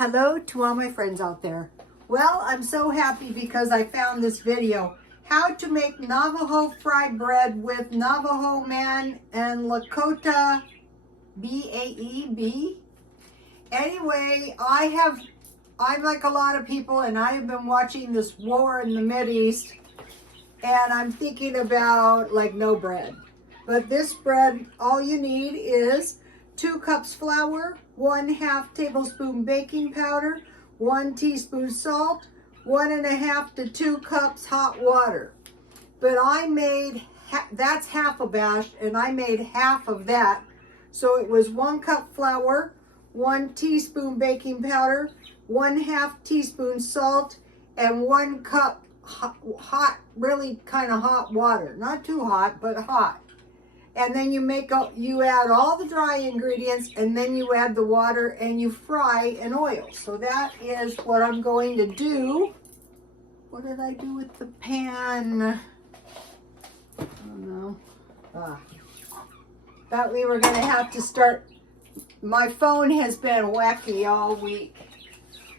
Hello to all my friends out there. Well, I'm so happy because I found this video. How to make Navajo fried bread with Navajo man and Lakota B-A-E-B. Anyway, I'm like a lot of people and I have been watching this war in the Mideast and I'm thinking about like no bread. But this bread, all you need is 2 cups flour, 1/2 tablespoon baking powder, 1 teaspoon salt, 1.5 to 2 cups hot water. But I made, that's half a batch, and I made half of that. So it was 1 cup flour, 1 teaspoon baking powder, 1/2 teaspoon salt, and 1 cup hot, really kind of hot water. Not too hot, but hot. And then you add all the dry ingredients, and then you add the water, and you fry in oil. So that is what I'm going to do. What did I do with the pan? Oh no. Thought we were going to have to start. My phone has been wacky all week.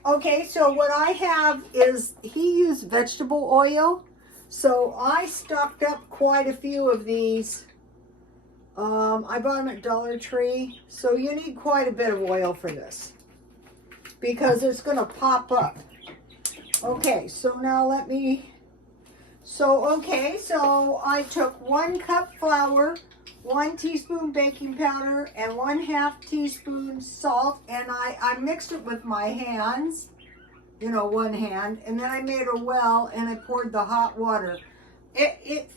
Okay, so what I have is, he used vegetable oil. So I stocked up quite a few of these. I bought them at Dollar Tree. So you need quite a bit of oil for this, because it's going to pop up. Okay, so now so I took 1 cup flour, 1 teaspoon baking powder, and 1/2 teaspoon salt, and I mixed it with my hands, one hand, and then I made a well and I poured the hot water.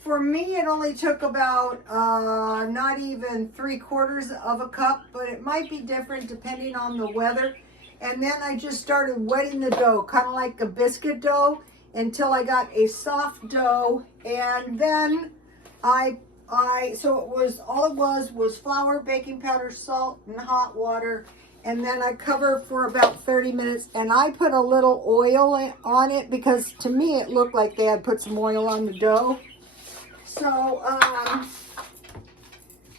For me, it only took about not even 3/4 of a cup, but it might be different depending on the weather. And then I just started wetting the dough, kind of like a biscuit dough, until I got a soft dough. And then so all it was flour, baking powder, salt, and hot water. And then I covered for about 30 minutes, and I put a little oil on it because to me it looked like they had put some oil on the dough. So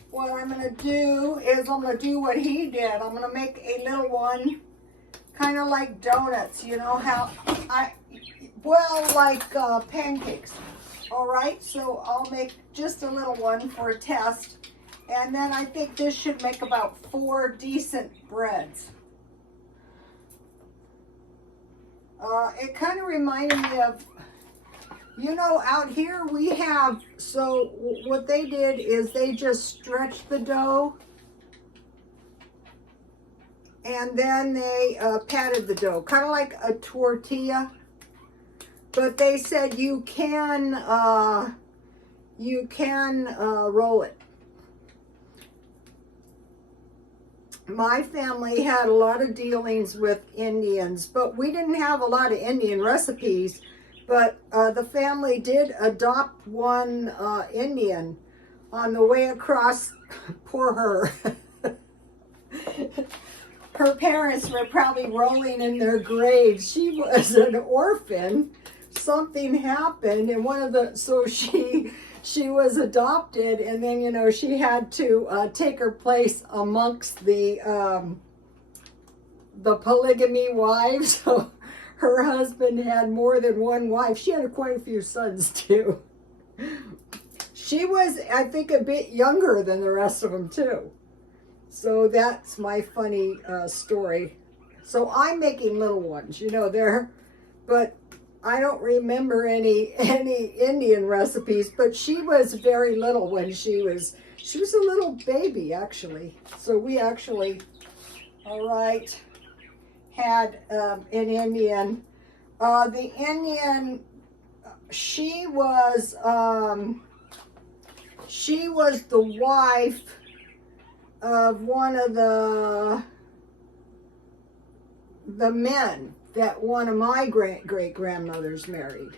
what I'm going to do is I'm going to do what he did. I'm going to make a little one, kind of like donuts, like pancakes. All right, so I'll make just a little one for a test. And then I think this should make about 4 decent breads. It kind of reminded me of, out here we have, so what they did is they just stretched the dough. And then they patted the dough, kind of like a tortilla. But they said you can roll it. My family had a lot of dealings with Indians, but we didn't have a lot of Indian recipes. But the family did adopt one Indian on the way across. Poor her. Her parents were probably rolling in their graves. She was an orphan. Something happened, and so she was adopted, and then she had to take her place amongst the polygamy wives. So her husband had more than one wife. She had quite a few sons too. She was, I think, a bit younger than the rest of them too. So that's my funny story. So I'm making little ones, but I don't remember any Indian recipes, but she was very little when she was a little baby, actually. So we actually, had an Indian. The Indian, she was the wife of one of the men that one of my great-grandmothers married.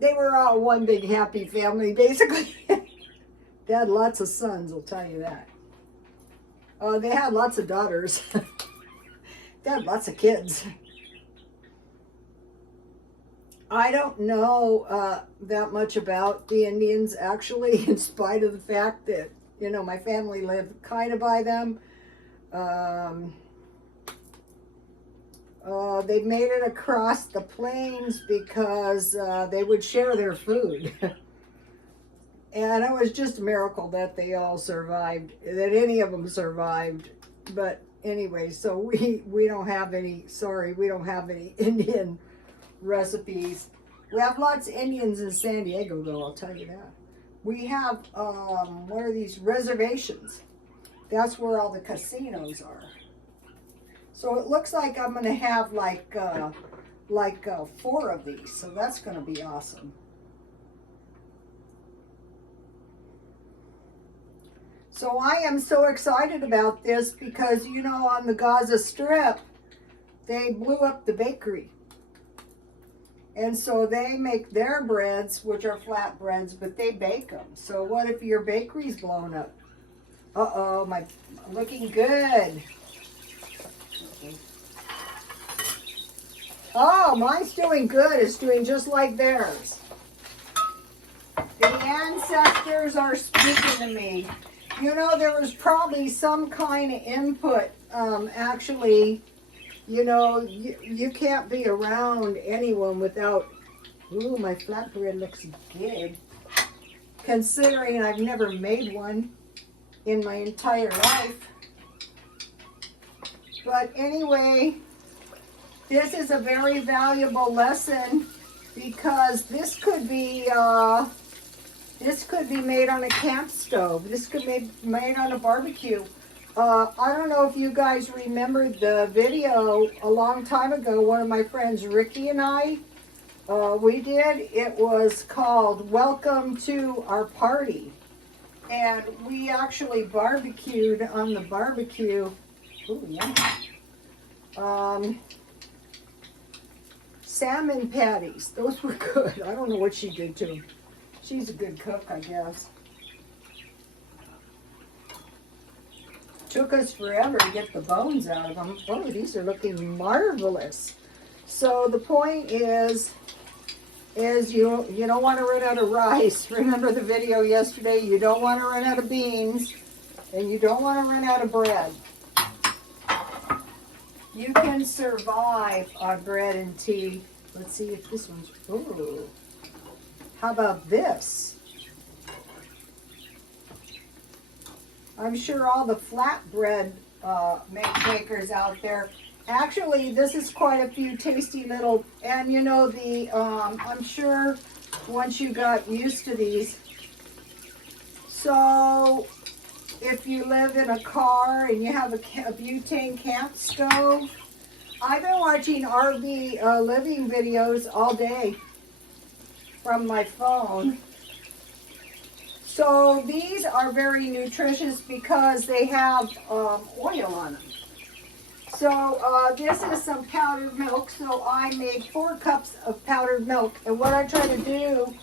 They were all one big happy family, basically. They had lots of sons, I'll tell you that. They had lots of daughters. They had lots of kids. I don't know that much about the Indians, actually, in spite of the fact that, my family lived kind of by them. They made it across the plains because they would share their food. And it was just a miracle that they all survived, that any of them survived. But anyway, so we don't have any, sorry, we don't have any Indian recipes. We have lots of Indians in San Diego, though, I'll tell you that. We have, what are these, reservations. That's where all the casinos are. So it looks like I'm going to have like 4 of these. So that's going to be awesome. So I am so excited about this because, you know, on the Gaza Strip, they blew up the bakery. And so they make their breads, which are flat breads, but they bake them. So what if your bakery's blown up? Uh-oh, my looking good. Oh, mine's doing good. It's doing just like theirs. The ancestors are speaking to me. You know, there was probably some kind of input. Actually, you know, you can't be around anyone without, ooh, my flatbread looks good. Considering I've never made one in my entire life. But anyway, this is a very valuable lesson because this could be made on a camp stove. This could be made on a barbecue. I don't know if you guys remembered the video a long time ago. One of my friends, Ricky, and I, we did. It was called Welcome to Our Party. And we actually barbecued on the barbecue. Ooh, yeah. Salmon patties. Those were good. I don't know what she did to them. She's a good cook, I guess. Took us forever to get the bones out of them. Oh, these are looking marvelous. So the point is you don't want to run out of rice. Remember the video yesterday? You don't want to run out of beans, and you don't want to run out of bread. You can survive on bread and tea. Let's see if this one's, ooh. How about this? I'm sure all the flatbread makers out there. Actually, this is quite a few tasty little, and you know I'm sure once you got used to these. So if you live in a car and you have a butane camp stove, I've been watching RV living videos all day from my phone. So these are very nutritious because they have oil on them. So this is some powdered milk. So I made 4 cups of powdered milk. And what I try to do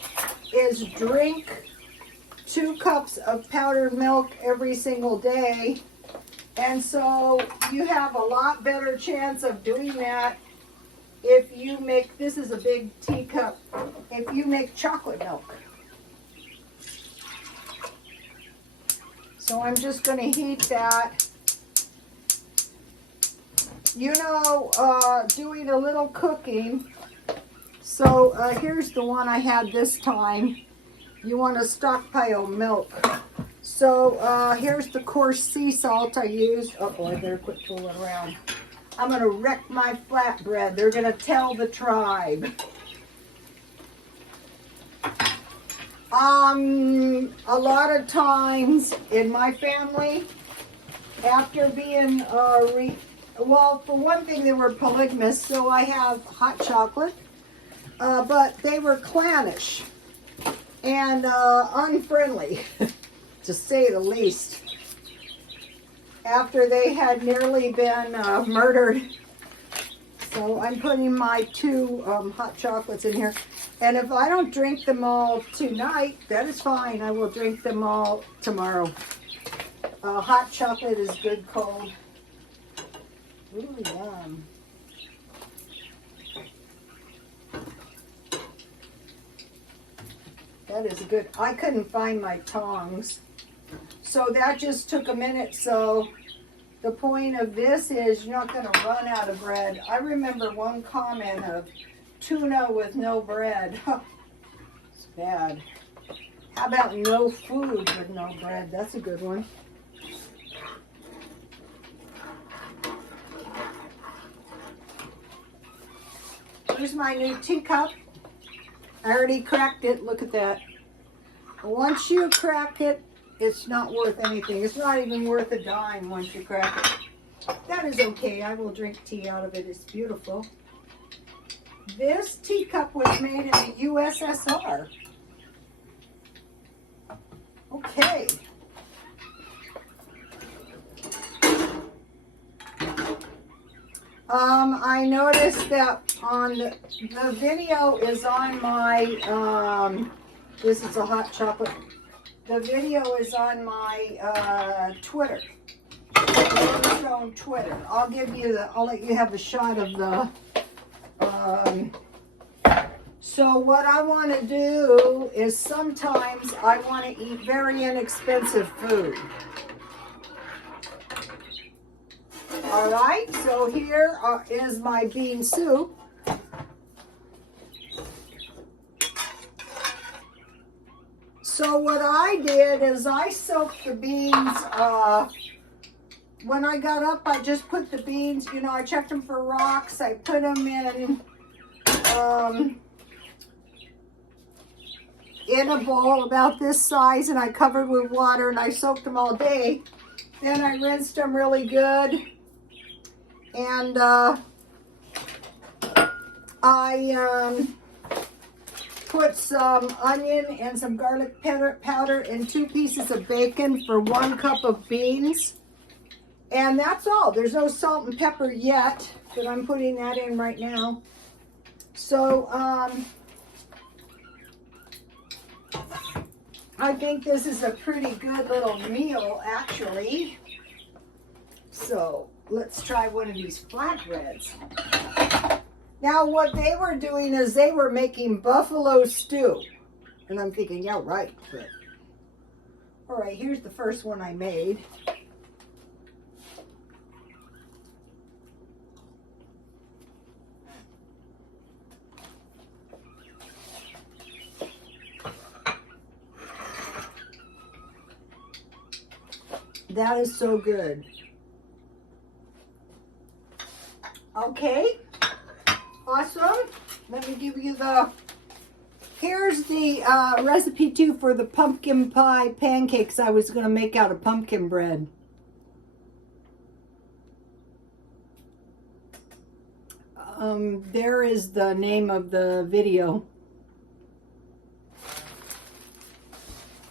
is drink 2 cups of powdered milk every single day. And so you have a lot better chance of doing that if you make, this is a big teacup, if you make chocolate milk. So I'm just going to heat that. You know, doing a little cooking. So here's the one I had this time. You want to stockpile milk. So here's the coarse sea salt I used. Uh-oh, I better quit fooling around. I'm going to wreck my flatbread. They're going to tell the tribe. A lot of times in my family, after being, well, for one thing, they were polygamous, so I have hot chocolate, but they were clannish and unfriendly, to say the least. After they had nearly been murdered. So I'm putting my 2 hot chocolates in here. And if I don't drink them all tonight, that is fine. I will drink them all tomorrow. Hot chocolate is good cold. Ooh, yum. That is good. I couldn't find my tongs. So that just took a minute. So the point of this is you're not going to run out of bread. I remember one comment of tuna with no bread. It's bad. How about no food with no bread? That's a good one. Here's my new teacup. I already cracked it. Look at that. Once you crack it, it's not worth anything. It's not even worth a dime once you crack it. That is okay. I will drink tea out of it. It's beautiful. This teacup was made in the USSR. Okay. I noticed that on the video is on my, this is a hot chocolate. The video is on my Twitter. On Twitter. I'll let you have a shot of the, so what I want to do is sometimes I want to eat very inexpensive food. All right, so here is my bean soup. So what I did is I soaked the beans. When I got up, I just put the beans, you know, I checked them for rocks. I put them in a bowl about this size, and I covered with water, and I soaked them all day. Then I rinsed them really good. And I put some onion and some garlic powder and 2 pieces of bacon for 1 cup of beans. And that's all. There's no salt and pepper yet, but I'm putting that in right now. So I think this is a pretty good little meal, actually. So let's try one of these flatbreads. Now, what they were doing is they were making buffalo stew. And I'm thinking, yeah, right. But, all right, here's the first one I made. That is so good. Okay, awesome. Let me give you here's the recipe too for the pumpkin pie pancakes I was going to make out of pumpkin bread. There is the name of the video.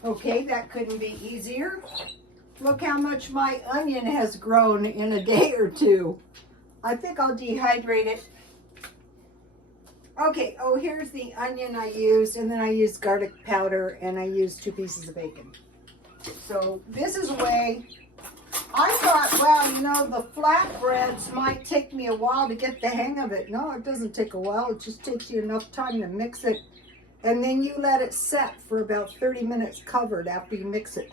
Okay, that couldn't be easier. Look how much my onion has grown in a day or two. I think I'll dehydrate it. Okay, oh, here's the onion I used, and then I used garlic powder, and I used 2 pieces of bacon. So this is a way. I thought, well, you know, the flatbreads might take me a while to get the hang of it. No, it doesn't take a while. It just takes you enough time to mix it, and then you let it set for about 30 minutes covered after you mix it.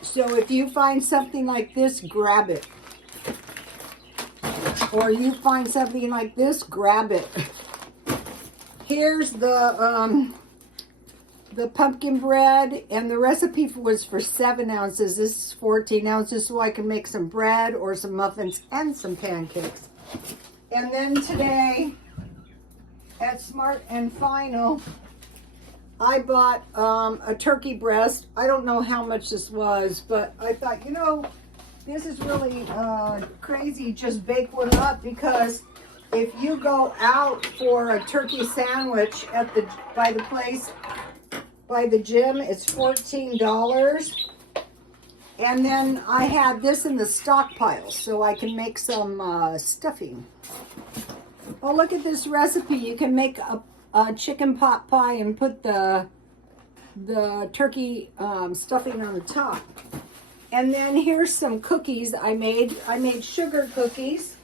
So if you find something like this, grab it. Or you find something like this, grab it. Here's the pumpkin bread, and the recipe was for 7 ounces. This is 14 ounces, so I can make some bread or some muffins and some pancakes. And then today at Smart and Final, I bought a turkey breast. I don't know how much this was, but I thought, you know, this is really crazy. Just bake one up, because if you go out for a turkey sandwich at by the gym, it's $14. And then I had this in the stockpile, so I can make some stuffing. Oh, look at this recipe. You can make a chicken pot pie and put the turkey stuffing on the top. And then here's some cookies I made. I made sugar cookies.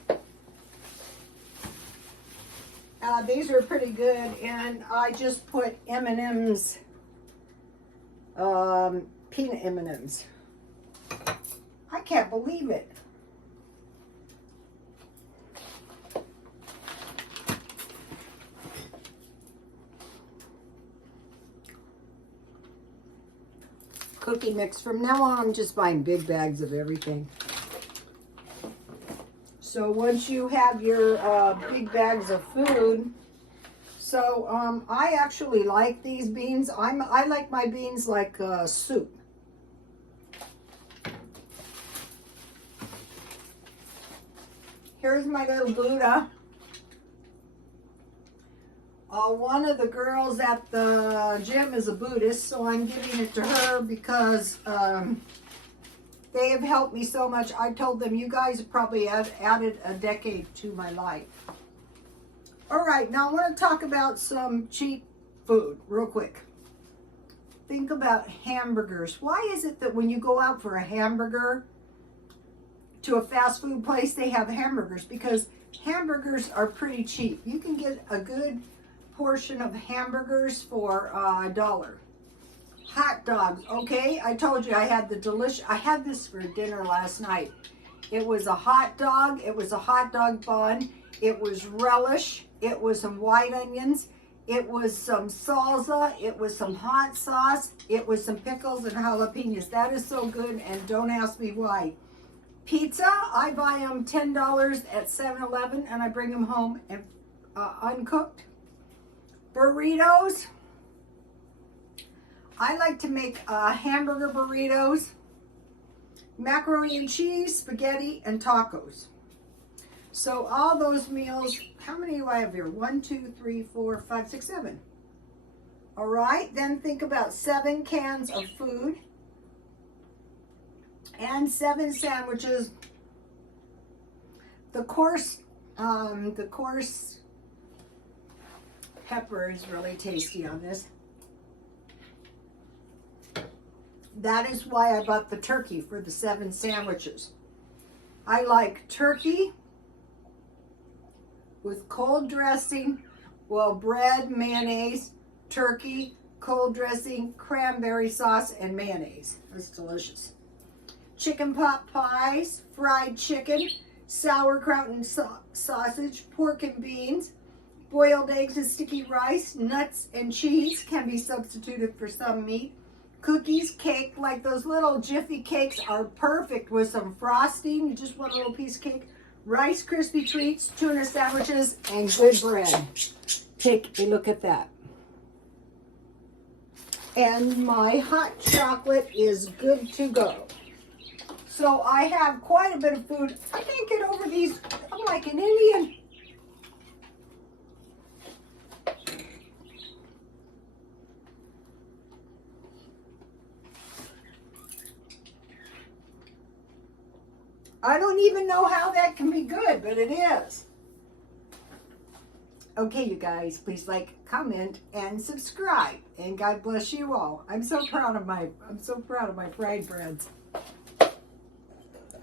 These are pretty good, and I just put M&M's peanut M&Ms. I can't believe it. Cookie mix. From now on, I'm just buying big bags of everything. So once you have your big bags of food, so I actually like these beans. I like my beans like soup. Here's my little Buddha. One of the girls at the gym is a Buddhist, so I'm giving it to her because they have helped me so much. I told them, you guys have probably added a decade to my life. All right, now I want to talk about some cheap food real quick. Think about hamburgers. Why is it that when you go out for a hamburger to a fast food place, they have hamburgers? Because hamburgers are pretty cheap. You can get a good portion of hamburgers for $1. Hot dogs, okay? I told you I had I had this for dinner last night. It was a hot dog. It was a hot dog bun. It was relish. It was some white onions. It was some salsa. It was some hot sauce. It was some pickles and jalapenos. That is so good, and don't ask me why. Pizza, I buy them $10 at 7-Eleven, and I bring them home and uncooked. Burritos, I like to make hamburger burritos, macaroni and cheese, spaghetti, and tacos. So all those meals, how many do I have here? 1, 2, 3, 4, 5, 6, 7. All right, then think about 7 cans of food and 7 sandwiches. The coarse pepper is really tasty on this. That is why I bought the turkey for the 7 sandwiches. I like turkey with cold dressing, well, bread, mayonnaise, turkey, cold dressing, cranberry sauce, and mayonnaise. That's delicious. Chicken pot pies, fried chicken, sauerkraut and sausage, pork and beans, boiled eggs and sticky rice, nuts and cheese can be substituted for some meat. Cookies, cake, like those little Jiffy cakes are perfect with some frosting. You just want a little piece of cake. Rice Krispie treats, tuna sandwiches, and good bread. Take a look at that. And my hot chocolate is good to go. So I have quite a bit of food. I can't get over these. I'm like an Indian. I don't even know how that can be good, but it is. Okay, you guys, please like, comment, and subscribe. And God bless you all. I'm so proud of my fried breads.